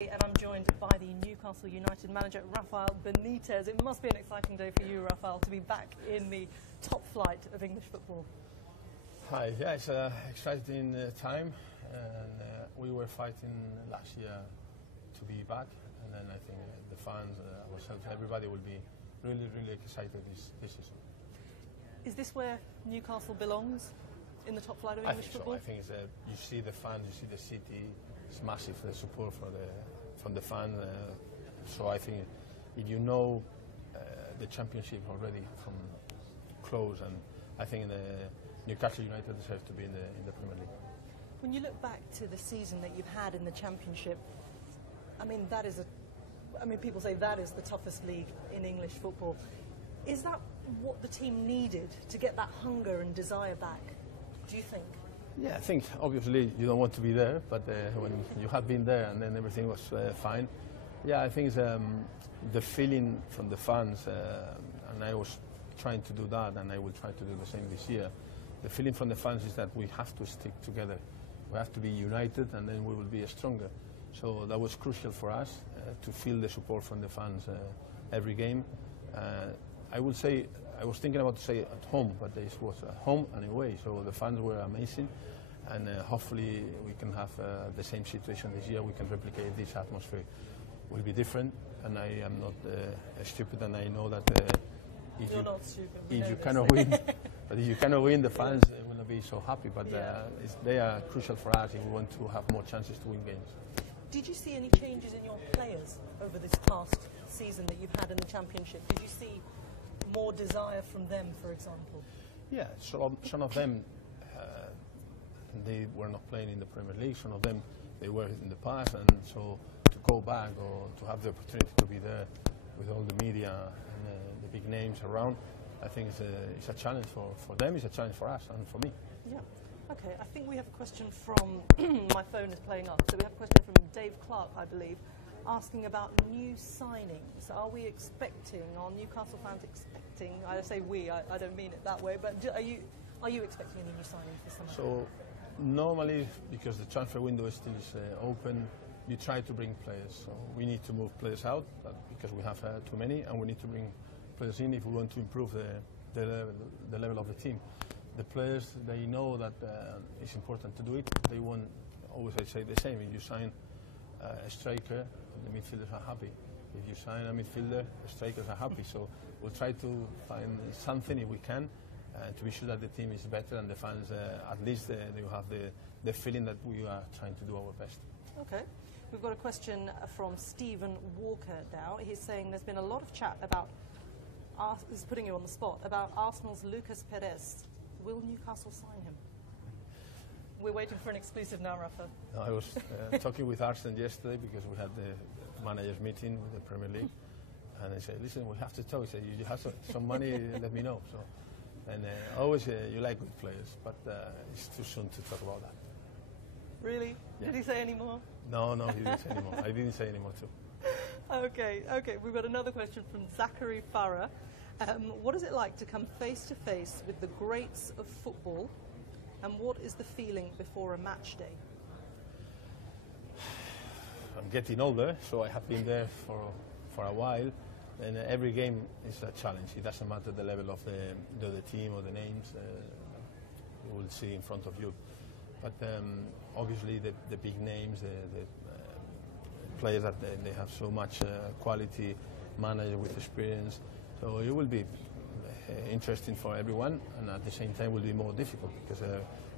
And I'm joined by the Newcastle United manager, Rafael Benitez. It must be an exciting day for you, Rafael, to be back in the top flight of English football. Hi, yeah, it's an exciting time, and we were fighting last year to be back, and then I think the fans, ourselves, everybody will be really excited this season. Is this where Newcastle belongs, in the top flight of English football? So. I think it's, you see the fans, you see the city. It's massive, the support from the fans. So I think if you know the championship already from close, and I think Newcastle United deserves to be in the Premier League. When you look back to the season that you've had in the championship, I mean that is people say that is the toughest league in English football. Is that what the team needed to get that hunger and desire back, do you think? Yeah, I think obviously you don't want to be there, but when you have been there and then everything was fine, yeah, I think it's the feeling from the fans, and I was trying to do that, and I will try to do the same this year. The feeling from the fans is that we have to stick together. We have to be united, and then we will be stronger. So that was crucial for us to feel the support from the fans every game. I would say, I was thinking about to say at home, but this was at home and away, so the fans were amazing, and hopefully we can have the same situation this year. We can replicate this atmosphere. Will be different, and I am not stupid, and I know that if you cannot win, but if you cannot win, the fans will not be so happy. But they are crucial for us if we want to have more chances to win games. Did you see any changes in your players over this past season that you've had in the Championship? Did you see more desire from them, for example? Yeah, so some of them they were not playing in the Premier League. Some of them they were in the past, and so to go back or to have the opportunity to be there with all the media and the big names around, I think it's a challenge for them. It's a challenge for us and for me. Yeah. Okay. I think we have a question from my phone is playing up. So we have a question from Dave Clark, I believe, asking about new signings. Are we expecting, are Newcastle fans expecting, I say we, I don't mean it that way, but are you expecting any new signings for summer? So normally, because the transfer window is still open, you try to bring players. So we need to move players out because we have too many, and we need to bring players in if we want to improve the level of the team. The players, they know that it's important to do it. They won't always say the same. If you sign a striker, the midfielders are happy. If you sign a midfielder, the strikers are happy. So we'll try to find something if we can to be sure that the team is better, and the fans at least they will have the feeling that we are trying to do our best. Okay. We've got a question from Stephen Walker now. He's saying there's been a lot of chat about, he's putting you on the spot, about Arsenal's Lucas Perez. Will Newcastle sign him? We're waiting for an exclusive now, Rafa. No, I was talking with Arsene yesterday because we had the managers meeting with the Premier League, and they said, listen, we have to talk. He said, you have some money, let me know. So, and always you like good players, but it's too soon to talk about that. Really? Yeah. Did he say any more? No, he didn't say any more. I didn't say any more too. Okay. We've got another question from Zachary Farah. What is it like to come face to face with the greats of football, and what is the feeling before a match day? I'm getting older, so I have been there for a while, and every game is a challenge. It doesn't matter the level of the team or the names you will see in front of you. But obviously the big names, the players that they have so much quality, manager with experience. So it will be interesting for everyone, and at the same time will be more difficult because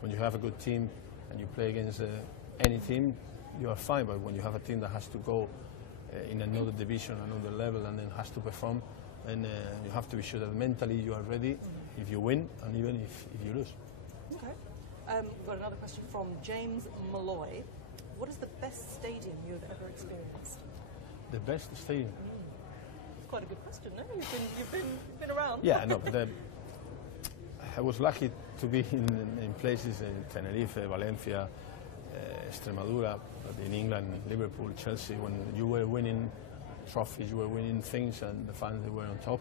when you have a good team and you play against any team, you are fine. But when you have a team that has to go in another division, another level, and then has to perform, then you have to be sure that mentally you are ready if you win and even if you lose. Okay. We've got another question from James Malloy. What is the best stadium you've ever experienced? The best stadium? Quite a good question, no? You've been around. Yeah, no, but I was lucky to be in places in Tenerife, Valencia, Extremadura, in England, Liverpool, Chelsea, when you were winning trophies, you were winning things, and the fans they were on top.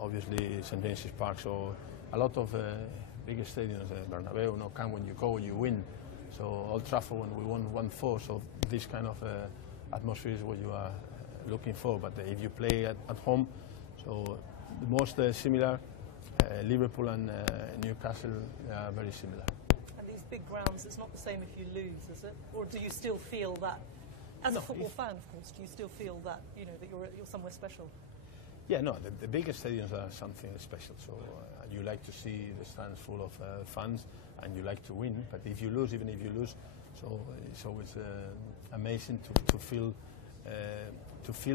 Obviously, St James's Park, so a lot of bigger stadiums, Bernabeu, Nou Camp, when you go, you win. So Old Trafford, when we won 1-4, so this kind of atmosphere is what you are looking for. But if you play at home, so the most similar, Liverpool and Newcastle are very similar. And these big grounds, it's not the same if you lose, is it? Or do you still feel that, as a football fan, of course, do you still feel that, you know, that you're somewhere special? Yeah, no, the biggest stadiums are something special. So you like to see the stands full of fans, and you like to win. But if you lose, even if you lose, so it's always amazing to feel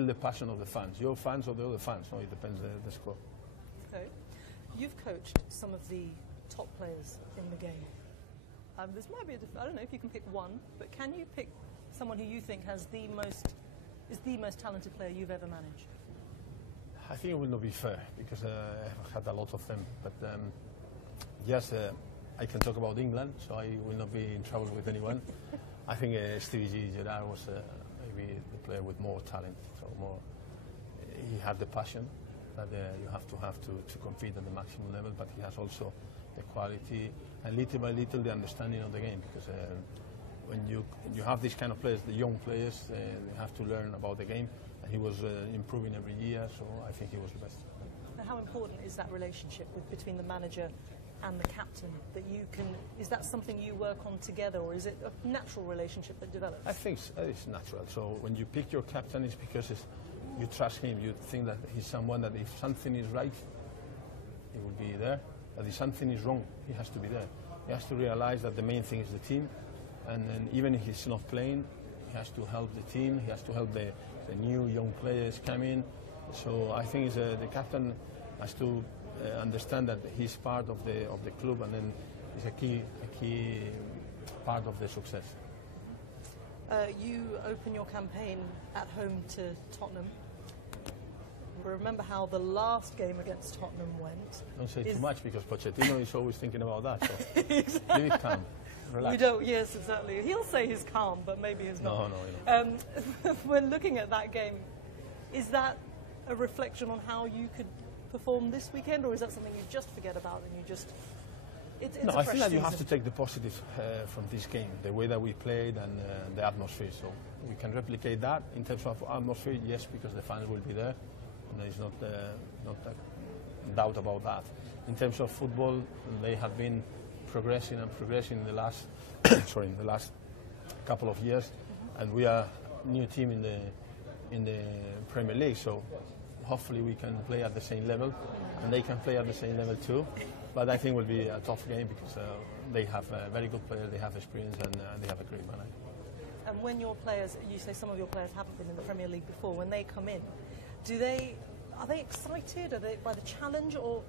the passion of the fans. Your fans or the other fans? No, it depends the score. Okay, you've coached some of the top players in the game. This might be I don't know if you can pick one, but can you pick someone who you think is the most talented player you've ever managed? I think it will not be fair because I've had a lot of them. But yes, I can talk about England, so I will not be in trouble with anyone. I think Stevie G. Gerrard was maybe the player with more talent. So he had the passion that you have to compete at the maximum level, but he has also the quality and little by little the understanding of the game. Because when you have these kind of players, the young players, they have to learn about the game. He was improving every year, so I think he was the best. And how important is that relationship between the manager and the captain? Is that something you work on together, or is it a natural relationship that develops? I think it's natural. So when you pick your captain, it's because you trust him. You think that he's someone that if something is right, he will be there. But if something is wrong, he has to be there. He has to realize that the main thing is the team, and even if he's not playing, he has to help the team. He has to help the new young players coming. So I think the captain has to understand that he's part of the club, and then he's a key part of the success. You open your campaign at home to Tottenham. Remember how the last game against Tottenham went. Don't say too much because Pochettino is always thinking about that. So exactly. Leave it calm. Relax. We don't. Yes, exactly. He'll say he's calm, but maybe he's not. No. When looking at that game, is that a reflection on how you could perform this weekend, or is that something you just forget about and you just? It's no, a I fresh think that you season. have to take the positive from this game, the way that we played and the atmosphere. So we can replicate that in terms of atmosphere, yes, because the fans will be there. And there is not a doubt about that. In terms of football, they have been progressing in the last in the last couple of years, and we are a new team in the Premier League. So hopefully we can play at the same level, and they can play at the same level too. But I think it will be a tough game because they have very good players, they have experience, and they have a great manager. And when your players, you say some of your players haven't been in the Premier League before, when they come in, are they excited? Are they by the challenge, or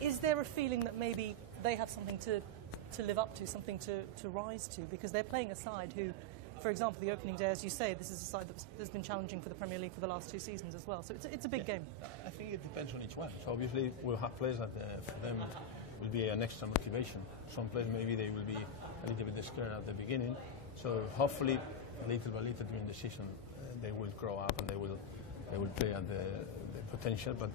is there a feeling that maybe they have something to live up to, something to rise to? Because they're playing a side who, for example, the opening day, as you say, this is a side that's been challenging for the Premier League for the last 2 seasons as well. So it's a big game. I think it depends on each one. So obviously we'll have players that for them will be an extra motivation. Some players maybe they will be a little bit scared at the beginning. So hopefully little by little during the season they will grow up and they will play at the potential. But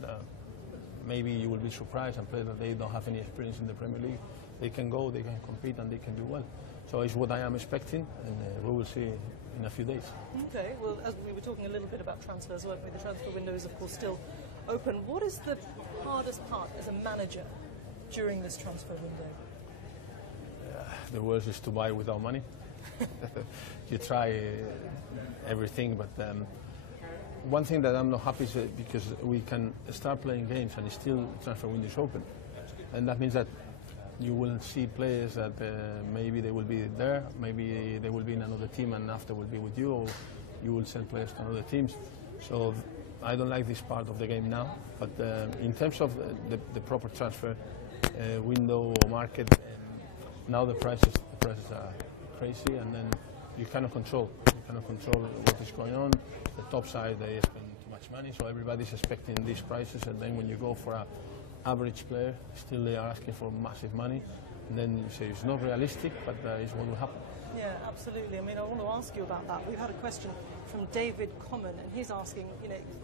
maybe you will be surprised and play that they don't have any experience in the Premier League. They can go, they can compete, and they can do well. So it's what I am expecting, and we will see in a few days. Okay, well, as we were talking a little bit about transfers, weren't we? The transfer window is, of course, still open. What is the hardest part as a manager during this transfer window? The worst is to buy without money. You try everything, but one thing that I'm not happy is because we can start playing games and still the transfer window is open. And that means that you will see players that maybe they will be there, maybe they will be in another team and after will be with you, or you will send players to other teams. So I don't like this part of the game now. But in terms of the proper transfer window or market, now the prices are crazy, and then you cannot control. What is going on. The top side, they spend too much money, so everybody's expecting these prices, and then when you go for an average player, still they are asking for massive money, and then you say it's not realistic, but it's what will happen. Yeah, absolutely. I mean, I want to ask you about that. We've had a question from David Common, and he's asking,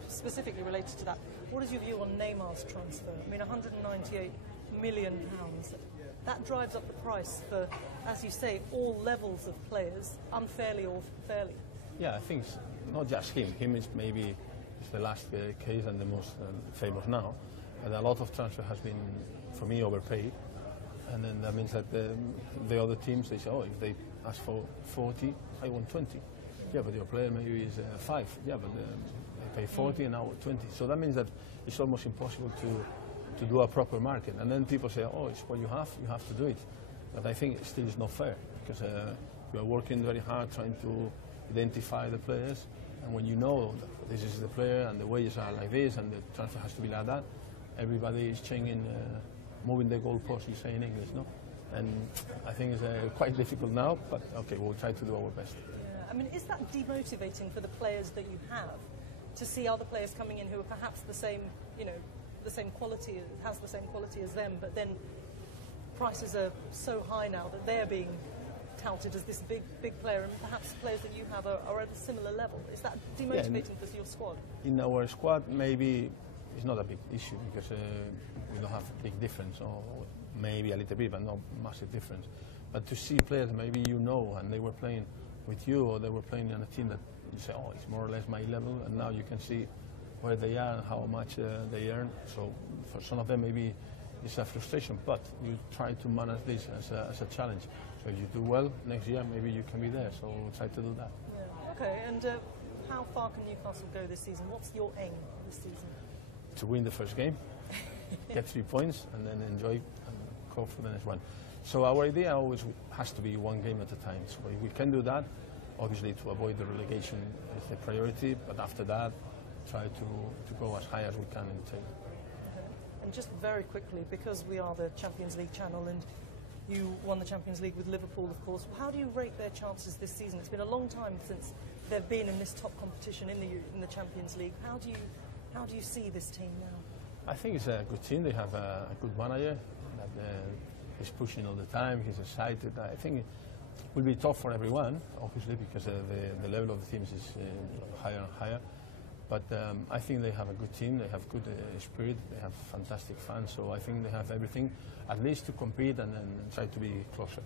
specifically related to that, what is your view on Neymar's transfer? I mean, £198 million. That drives up the price for, as you say, all levels of players, unfairly or fairly. Yeah, I think not just him. Him is maybe the last case and the most famous now. And a lot of transfer has been, for me, overpaid. And then that means that the other teams, they say, oh, if they ask for 40, I want 20. Yeah, but your player maybe is 5. Yeah, but they pay 40 and now 20. So that means that it's almost impossible to do a proper market. And then people say, oh, it's what you have to do it. But I think it still is not fair, because you are working very hard trying to identify the players. And when you know that this is the player and the wages are like this and the transfer has to be like that, everybody is changing, moving the goalposts, you say in English, no? And I think it's quite difficult now, but okay, we'll try to do our best. Yeah. I mean, is that demotivating for the players that you have to see other players coming in who are perhaps the same, the same quality, has the same quality as them, but then prices are so high now that they're being touted as this big player, and perhaps the players that you have are at a similar level? Is that demotivating for your squad? In our squad, maybe it's not a big issue, because we don't have a big difference, or maybe a little bit, but not massive difference. But to see players maybe and they were playing with you, or they were playing in a team that you say, oh, it's more or less my level, and now you can see where they are and how much they earn. So for some of them maybe it's a frustration, but you try to manage this as a challenge. So if you do well next year, maybe you can be there. So we'll try to do that. Yeah. Okay, and how far can Newcastle go this season? What's your aim this season? To win the first game, get 3 points, and then enjoy and go for the next one. So our idea always has to be one game at a time. So if we can do that, obviously to avoid the relegation is the priority, but after that, try to go as high as we can in the table. And just very quickly, because we are the Champions League channel and you won the Champions League with Liverpool, of course, how do you rate their chances this season? It's been a long time since they've been in this top competition in the Champions League. How do you see this team now? I think it's a good team. They have a good manager that is pushing all the time. He's excited. I think it will be tough for everyone, obviously, because the level of the teams is higher and higher. But I think they have a good team. They have good spirit. They have fantastic fans. So I think they have everything, at least to compete and then try to be closer.